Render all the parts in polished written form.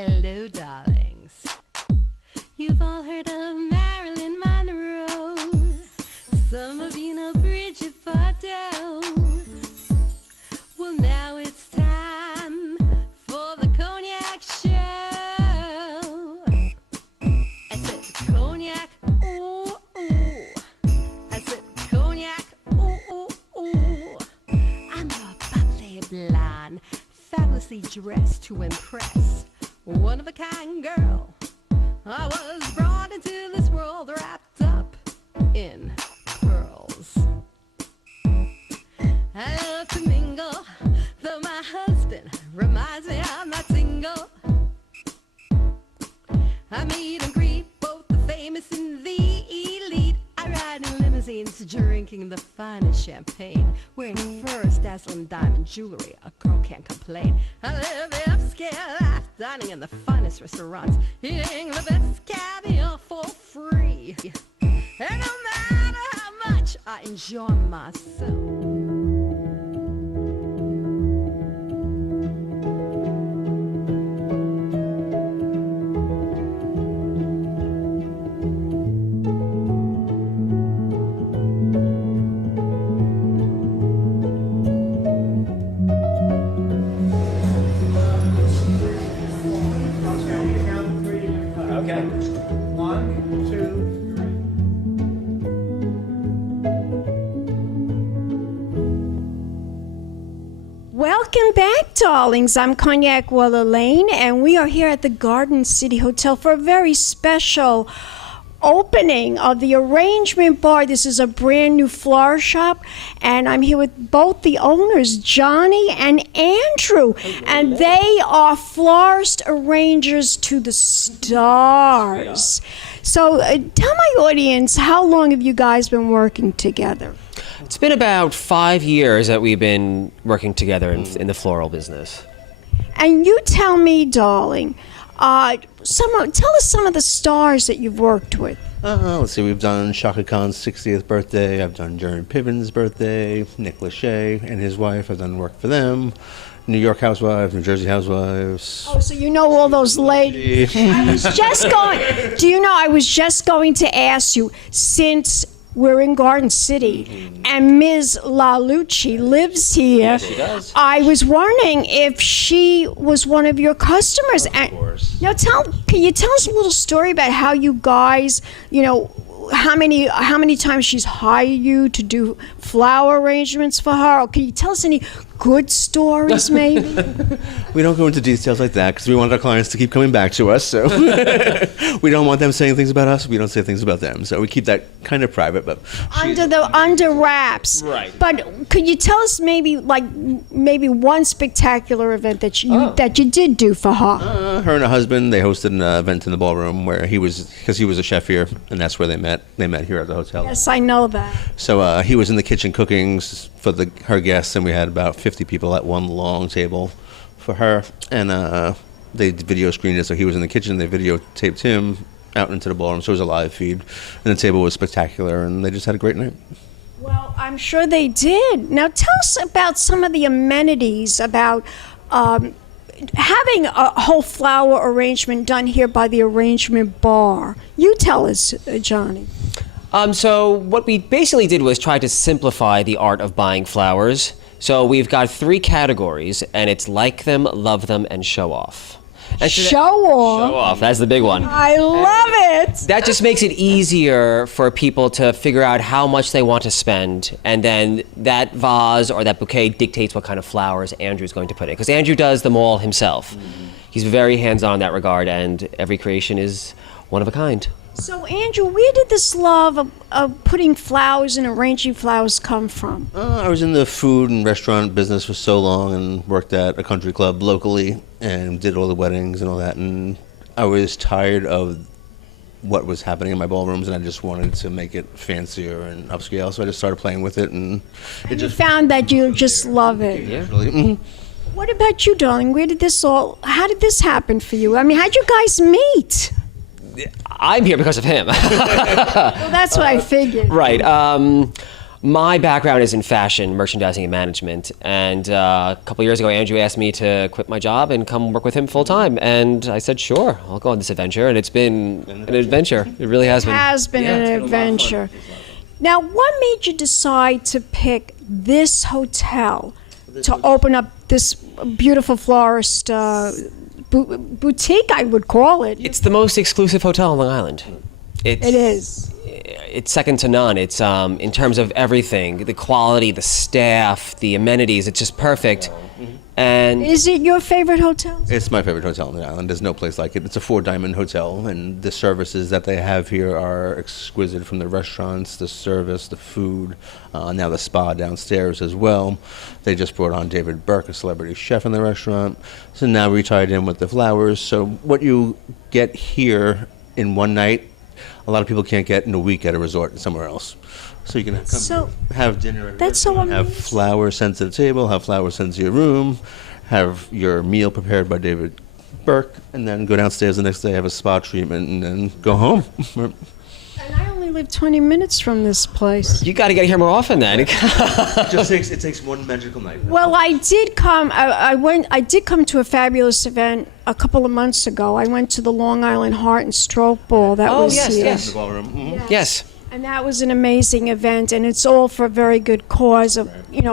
Hello, darlings. You've all heard of Marilyn Monroe. Some of you know Bridget Bardot. Well, now it's time for the Cognac Show. I said cognac, ooh, ooh. I said cognac, ooh, ooh, ooh. I'm a bubbly blonde, fabulously dressed to impress. One of a kind girl. I was brought into this world wrapped up in pearls. I love to mingle, though my husband reminds me I'm not single. I meet and greet both the famous and the elite. I ride in limousines, drinking the finest champagne, wearing furs, dazzling diamond jewelry. A girl can't complain. I live the upscale life, dining in the finest restaurants, eating the best caviar for free. And no matter how much I enjoy myself. Welcome back, darlings. I'm Cognac Wellerlane, and we are here at the Garden City Hotel for a very special opening of the Arrangement Bar. This is a brand new flower shop, and I'm here with both the owners, Johnny and Andrew, and they are florist arrangers to the stars. So tell my audience, how long have you guys been working together? It's been about 5 years that we've been working together in the floral business. And you tell me, darling, tell us some of the stars that you've worked with. Let's see, we've done Shaka Khan's 60th birthday, I've done Jeremy Piven's birthday, Nick Lachey and his wife, I've done work for them, New York Housewives, New Jersey Housewives. Oh, so you know all those ladies. I was just going to ask you, since we're in Garden City, and Ms. LaLucci lives here. Yes, she does. I was wondering if she was one of your customers. Of course. Now, can you tell us a little story about how you guys, how many times she's hired you to do flower arrangements for her? Or can you tell us any good stories, maybe? We don't go into details like that because we want our clients to keep coming back to us. So we don't want them saying things about us. We don't say things about them. So we keep that kind of private, but under wraps. Right. But could you tell us maybe one spectacular event that you did do for her? Her and her husband, they hosted an event in the ballroom where he was a chef here, and that's where they met. They met here at the hotel. Yes, I know that. So he was in the kitchen cooking for her guests, and we had about 50 people at one long table for her, and they video screened it, so he was in the kitchen, they videotaped him out into the ballroom, so it was a live feed, and the table was spectacular, and they just had a great night. Well, I'm sure they did. Now tell us about some of the amenities about having a whole flower arrangement done here by the Arrangement Bar. You tell us, Johnny. So what we basically did was try to simplify the art of buying flowers. So we've got 3 categories, and it's like them, love them, and show off. And Show off? Show off, that's the big one. I love it! That just makes it easier for people to figure out how much they want to spend, and then that vase or that bouquet dictates what kind of flowers Andrew's going to put in. Because Andrew does them all himself. He's very hands-on in that regard, and every creation is one of a kind. So, Andrew, where did this love of putting flowers and arranging flowers come from? I was in the food and restaurant business for so long and worked at a country club locally and did all the weddings and all that, and I was tired of what was happening in my ballrooms, and I just wanted to make it fancier and upscale, so I just started playing with it, and it just found that you just love it. Yeah. really. What about you, darling? How did this happen for you? I mean, how'd you guys meet? I'm here because of him. Well, that's what I figured. Right. My background is in fashion, merchandising, and management. And a couple years ago, Andrew asked me to quit my job and come work with him full time. And I said, sure, I'll go on this adventure. And it's been an adventure. It really has been. Has been an adventure. Now, what made you decide to pick this hotel to open up this beautiful florist boutique, I would call it? It's the most exclusive hotel on Long Island. It is. It's second to none. It's in terms of everything, the quality, the staff, the amenities. It's just perfect. And Is it your favorite hotel? It's my favorite hotel on the island. There's no place like it. It's a 4-diamond hotel, and the services that they have here are exquisite, from the restaurants, the service, the food, now the spa downstairs as well. They just brought on David Burke, a celebrity chef in the restaurant. So now we tied in with the flowers. So what you get here in one night, a lot of people can't get in a week at a resort somewhere else. So you can come have dinner at a restaurant, have flowers sent to the table, have flowers sent to your room, have your meal prepared by David Burke, and then go downstairs the next day, have a spa treatment, and then go home. And I only live 20 minutes from this place. you got to get here more often then. It takes one magical night. Well, I did come. I did come to a fabulous event a couple of months ago. I went to the Long Island Heart and Stroke Ball. That was yes, here. yes. The ballroom. Mm-hmm. Yes. And that was an amazing event, and it's all for a very good cause of,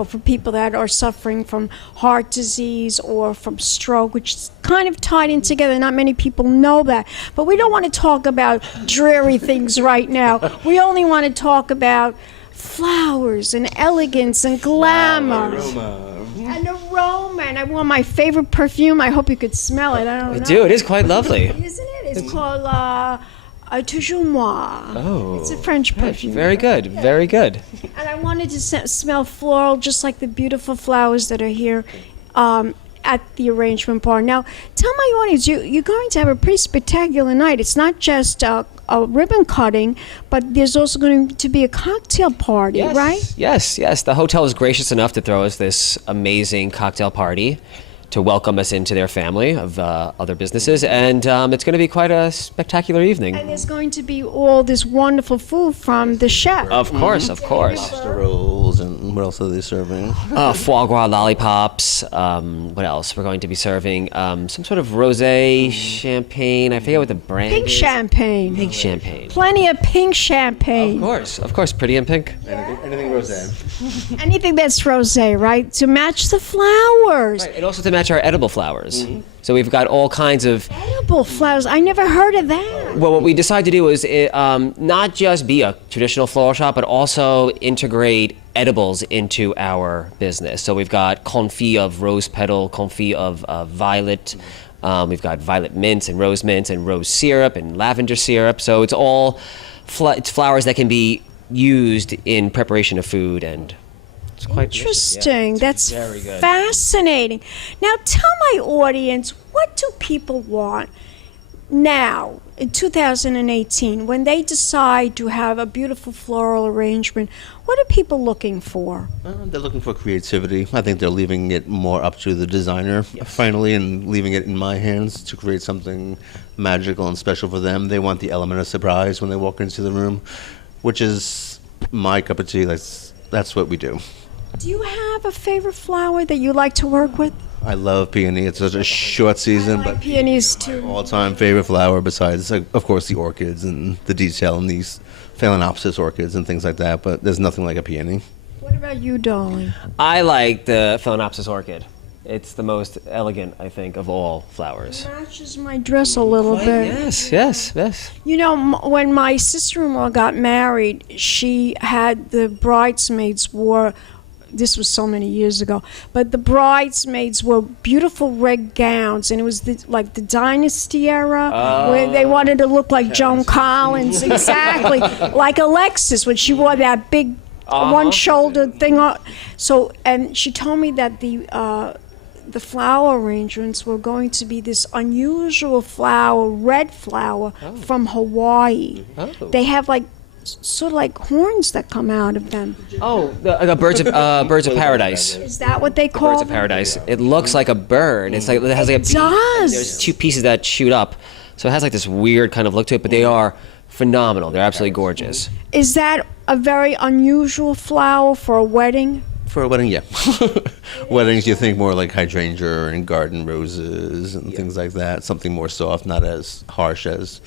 for people that are suffering from heart disease or from stroke, which is kind of tied in together. Not many people know that. But we don't want to talk about dreary things right now. We only want to talk about flowers and elegance and glamour. And aroma. And I want my favorite perfume. I hope you could smell it. I don't know. I do. It is quite lovely. Isn't it? It's called Toujours Moi. Oh. It's a French perfume. Very good. Very good. And I wanted to smell floral, just like the beautiful flowers that are here at the arrangement bar. Now, tell my audience, you're going to have a pretty spectacular night. It's not just a ribbon cutting, but there's also going to be a cocktail party, right? Yes, yes. The hotel is gracious enough to throw us this amazing cocktail party to welcome us into their family of other businesses, and it's going to be quite a spectacular evening. And there's going to be all this wonderful food from the chef. Of course, of course. Lobster rolls, and what else are they serving? Foie gras lollipops. What else? We're going to be serving some sort of rosé champagne. I forget what the brand Pink is. champagne. Pink champagne. Plenty of pink champagne. Of course, pretty in pink. Anything rosé. Anything that's rosé, right? To match the flowers. Right, and also to match our edible flowers. So we've got all kinds of. Edible flowers. I never heard of that. Well, what we decided to do is not just be a traditional floral shop, but also integrate edibles into our business. So we've got confit of rose petal, confit of violet. We've got violet mints and rose syrup and lavender syrup. So it's all it's flowers that can be used in preparation of food, and it's quite interesting. Yeah, That's very good. Fascinating. Now, tell my audience, what do people want now in 2018 when they decide to have a beautiful floral arrangement? What are people looking for? They're looking for creativity. I think they're leaving it more up to the designer finally, and leaving it in my hands to create something magical and special for them. They want the element of surprise when they walk into the room, which is my cup of tea. That's what we do. Do you have a favorite flower that you like to work with? I love peony. It's such a short season, I like but peonies too. all-time favorite flower besides, of course, the orchids and the detail in these phalaenopsis orchids and things like that. But there's nothing like a peony. What about you, darling? I like the phalaenopsis orchid. It's the most elegant, I think, of all flowers. It matches my dress a little bit. Yes. You know, when my sister-in-law got married, she had the bridesmaids wore, this was so many years ago, but the bridesmaids wore beautiful red gowns, and it was like the Dynasty era, where they wanted to look like Joan Collins, exactly, like Alexis when she wore that big one-shouldered thing on. So, and she told me that the flower arrangements were going to be this unusual flower, red flower from Hawaii. They have like sort of like horns that come out of them. The birds of paradise. Is that what they call Birds of them? paradise. It looks like a bird. It's like it has like a beak, and does. there's two pieces that shoot up, so it has like this weird kind of look to it. But they are phenomenal. They're absolutely gorgeous. Is that a very unusual flower for a wedding? For a wedding, yeah. Weddings, you think more like hydrangea and garden roses and things like that. Something more soft, not as harsh as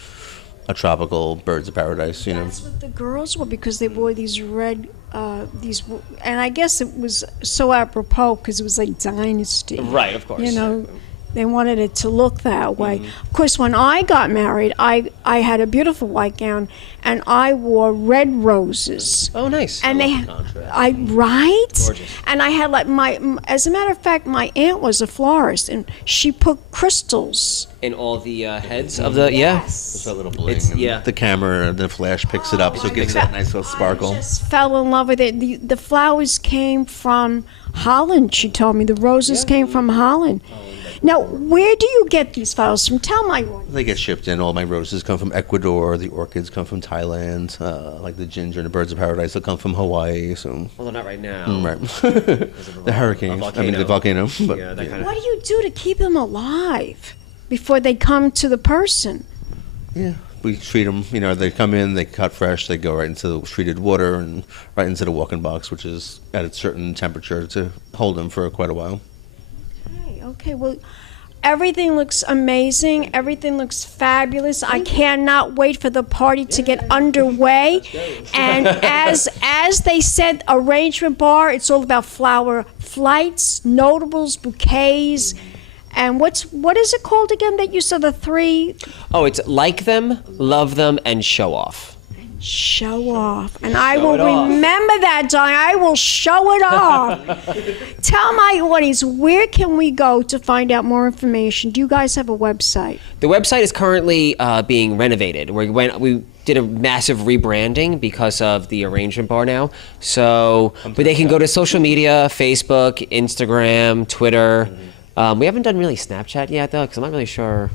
a tropical birds of paradise, you know. That's what the girls wore because they wore these red, and I guess it was so apropos because it was like Dynasty. Right, of course. You know, they wanted it to look that way. Of course, when I got married, I had a beautiful white gown, and I wore red roses. Oh, nice. And they, Gorgeous. And I had like as a matter of fact, my aunt was a florist, and she put crystals. In all the heads of the It's a little bling. It's- and yeah. The camera, the flash picks it up, so it gives it that nice little sparkle. I just fell in love with it. The flowers came from Holland, she told me. The roses came from Holland. Now, where do you get these flowers from? Tell my audience. They get shipped in. All my roses come from Ecuador. The orchids come from Thailand. Like the ginger and the birds of paradise, will come from Hawaii. So, Well, not right now. right. The hurricanes. I mean, the volcano. But, Yeah, that kind What do you do to keep them alive before they come to the person? yeah, we treat them. You know, they come in, they cut fresh, they go right into the treated water and right into the walk-in box, which is at a certain temperature to hold them for quite a while. Okay, well, everything looks amazing. Everything looks fabulous. I cannot wait for the party to get underway. And as they said, arrangement bar, it's all about flower flights, notables, bouquets. And what is it called again that you said the three? Oh, it's like them, love them, and show off. Show off. And I will it off. remember that, darling. I will show it off. Tell my audience, where can we go to find out more information? Do you guys have a website? The website is currently being renovated. We did a massive rebranding because of the arrangement bar now. So, but they can go to social media, Facebook, Instagram, Twitter. We haven't done really Snapchat yet, though, because I'm not really sure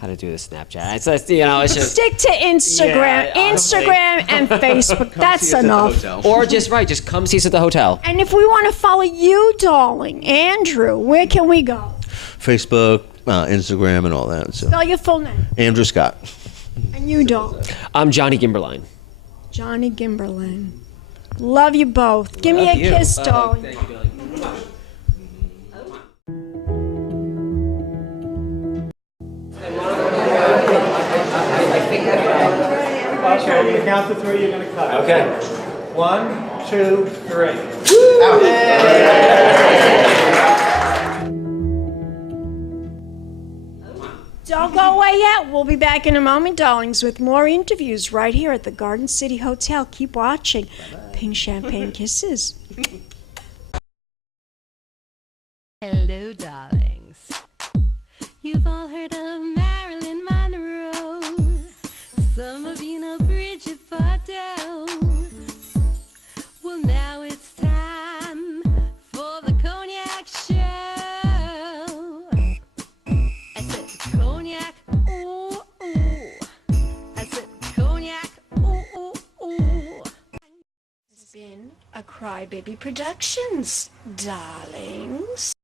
how to do the Snapchat. It's just, it's just... Stick to Instagram. Yeah, honestly. Instagram and Facebook. That's enough. Or just come see us at the hotel. And if we want to follow you, darling, Andrew, where can we go? Facebook, Instagram, and all that. So, Spell your full name. Andrew Scott. And you, darling. I'm Johnny Gimberlein. Johnny Gimberlein. Love you both. Give me a kiss, darling. Thank you, darling. Okay, I'm gonna count to three, you're gonna cut. Okay. 1, 2, 3. Don't go away yet. We'll be back in a moment, darlings, with more interviews right here at the Garden City Hotel. Keep watching. Pink Champagne Kisses. Hello, darlings. You've all heard of Marilyn Monroe. Some of you know Bridget Bardot. Well, now it's time for the cognac show. I said cognac, ooh, ooh. I said cognac, ooh, ooh, ooh. It's been a Crybaby Productions, darlings.